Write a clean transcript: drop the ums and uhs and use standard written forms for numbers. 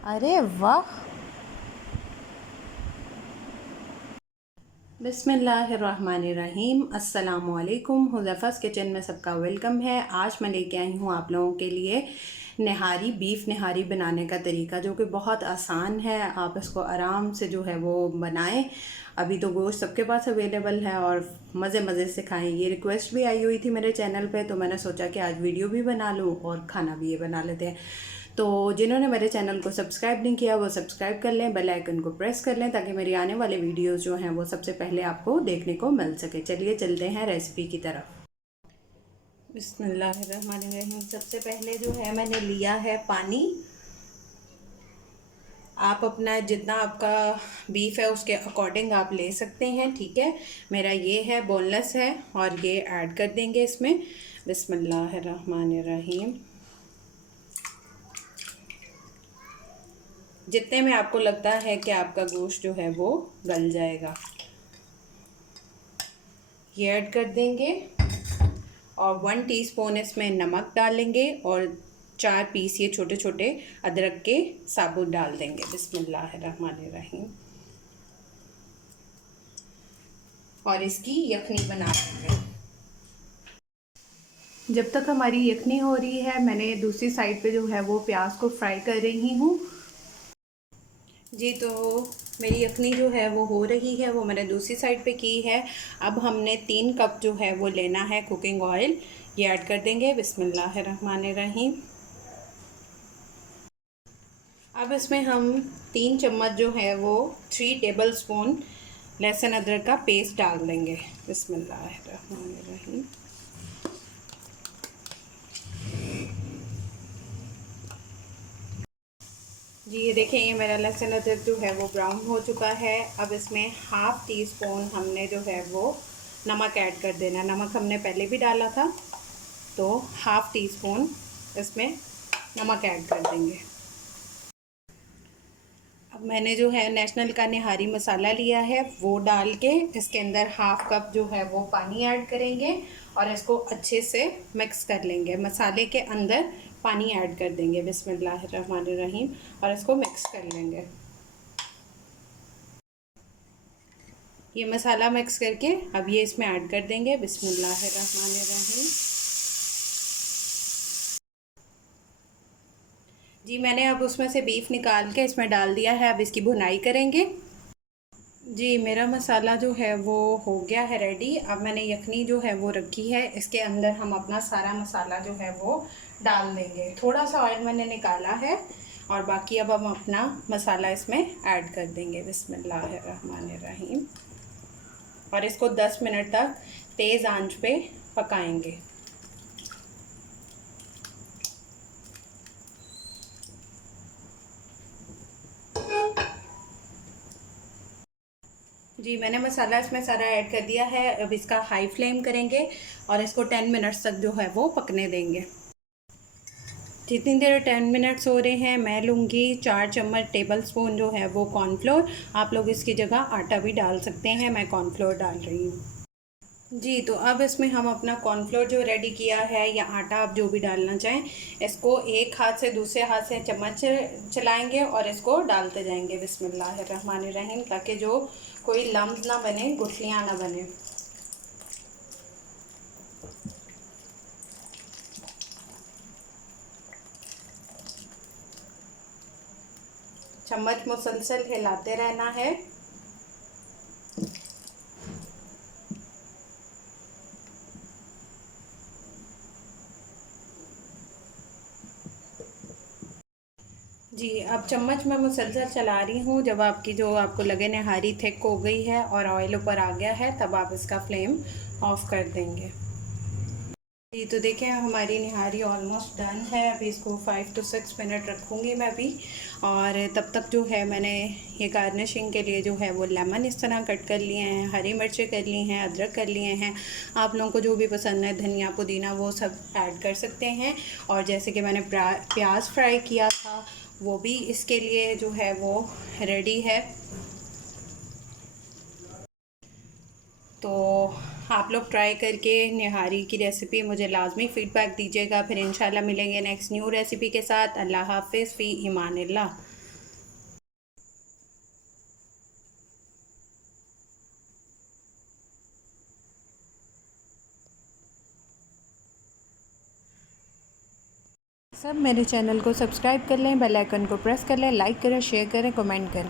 अरे वाह। बिस्मिल्लाहिर्रहमानिर्रहीम। अस्सलामुअलैकुम। हुज़ैफ़ा's किचन में सबका वेलकम है। आज मैं लेके आई हूँ आप लोगों के लिए नहारी, बीफ नहारी बनाने का तरीका, जो कि बहुत आसान है। आप इसको आराम से जो है वो बनाएं। अभी तो गोश्त सबके पास अवेलेबल है और मज़े मज़े से खाएं। ये रिक्वेस्ट भी आई हुई थी मेरे चैनल पे, तो मैंने सोचा कि आज वीडियो भी बना लूँ और खाना भी ये बना लेते हैं। तो जिन्होंने मेरे चैनल को सब्सक्राइब नहीं किया वो सब्सक्राइब कर लें, बेल आइकन को प्रेस कर लें, ताकि मेरी आने वाले वीडियोस जो हैं वो सबसे पहले आपको देखने को मिल सके। चलिए चलते हैं रेसिपी की तरफ। बिस्मिल्लाहिर्रहमानिर्रहीम। सबसे पहले जो है मैंने लिया है पानी। आप अपना जितना आपका बीफ है उसके अकॉर्डिंग आप ले सकते हैं, ठीक है। मेरा ये है, बोनलेस है, और ये ऐड कर देंगे इसमें। बिस्मिल्लाहिर्रहमानिर्रहीम। जितने में आपको लगता है कि आपका गोश्त जो है वो गल जाएगा, ये ऐड कर देंगे। और 1 टीस्पून इसमें नमक डालेंगे और 4 पीस ये छोटे छोटे अदरक के साबुत डाल देंगे। बिस्मिल्लाहिर्रहमानिर्रहीम। और इसकी यखनी बना देंगे। जब तक हमारी यखनी हो रही है, मैंने दूसरी साइड पे जो है वो प्याज को फ्राई कर रही हूँ। जी, तो मेरी यखनी जो है वो हो रही है, वो मैंने दूसरी साइड पे की है। अब हमने 3 कप जो है वो लेना है कुकिंग ऑयल, ये ऐड कर देंगे। बिस्मिल्लाहिर्रहमानिर्रहीम। अब इसमें हम 3 चम्मच जो है वो 3 टेबल स्पून लहसुन अदरक का पेस्ट डाल देंगे। बिस्मिल्लाहिर्रहमानिर्रहीम। जी, ये देखें, ये मेरा लहसुन अदरक जो है वो ब्राउन हो चुका है। अब इसमें 1/2 टी स्पून हमने जो है वो नमक ऐड कर देना। नमक हमने पहले भी डाला था, तो 1/2 टी स्पून इसमें नमक ऐड कर देंगे। अब मैंने जो है नेशनल का निहारी मसाला लिया है, वो डाल के इसके अंदर 1/2 कप जो है वो पानी ऐड करेंगे और इसको अच्छे से मिक्स कर लेंगे। मसाले के अंदर पानी ऐड कर देंगे। बिस्मिल्लाहिर्रहमानिर्रहीम। और इसको मिक्स कर लेंगे। ये मसाला मिक्स करके अब ये इसमें ऐड कर देंगे। बिस्मिल्लाहिर्रहमानिर्रहीम। जी, मैंने अब उसमें से बीफ निकाल के इसमें डाल दिया है। अब इसकी भुनाई करेंगे। जी, मेरा मसाला जो है वो हो गया है रेडी। अब मैंने यखनी जो है वो रखी है, इसके अंदर हम अपना सारा मसाला जो है वो डाल देंगे। थोड़ा सा ऑयल मैंने निकाला है और बाकी अब हम अपना मसाला इसमें ऐड कर देंगे। बिस्मिल्लाहिर्रहमानिर्रहीम। और इसको 10 मिनट तक तेज़ आंच पे पकाएंगे। जी, मैंने मसाला इसमें सारा ऐड कर दिया है। अब इसका हाई फ्लेम करेंगे और इसको 10 मिनट्स तक जो है वो पकने देंगे। जितनी देर 10 मिनट्स हो रहे हैं, मैं लूँगी 4 चम्मच टेबल स्पून जो है वो कॉर्नफ्लोर। आप लोग इसकी जगह आटा भी डाल सकते हैं, मैं कॉर्नफ्लोर डाल रही हूँ। जी, तो अब इसमें हम अपना कॉर्नफ्लोर जो रेडी किया है, या आटा आप जो भी डालना चाहें, इसको एक हाथ से दूसरे हाथ से चम्मच चलाएंगे और इसको डालते जाएंगे। बिस्मिल्लाहिर्रहमानिर्रहीम। ताकि जो कोई लम्ब ना बने, गुठलियाँ ना बने। चम्मच मुसलसल हिलाते रहना है। जी, अब चम्मच मैं मुसलसल चला रही हूँ। जब आपकी जो आपको लगे नहारी थिक हो गई है और ऑयल ऊपर आ गया है, तब आप इसका फ्लेम ऑफ कर देंगे। जी, तो देखें, हमारी निहारी ऑलमोस्ट डन है। अभी इसको 5 to 6 मिनट रखूँगी मैं अभी। और तब तक जो है मैंने ये गार्निशिंग के लिए जो है वो लेमन इस तरह कट कर लिए हैं, हरी मिर्चें कर ली हैं, अदरक कर लिए हैं। आप लोगों को जो भी पसंद है, धनिया पुदीना, वो सब ऐड कर सकते हैं। और जैसे कि मैंने प्याज फ्राई किया था, वो भी इसके लिए जो है वो रेडी है। तो आप लोग ट्राई करके निहारी की रेसिपी मुझे लाजमी फ़ीडबैक दीजिएगा। फिर इंशाल्लाह मिलेंगे नेक्स्ट न्यू रेसिपी के साथ। अल्लाह हाफ़िज़, फ़ी ईमानिल्लाह। सब मेरे चैनल को सब्सक्राइब कर लें, बेल आइकन को प्रेस कर लें, लाइक करें, शेयर करें, कमेंट करें।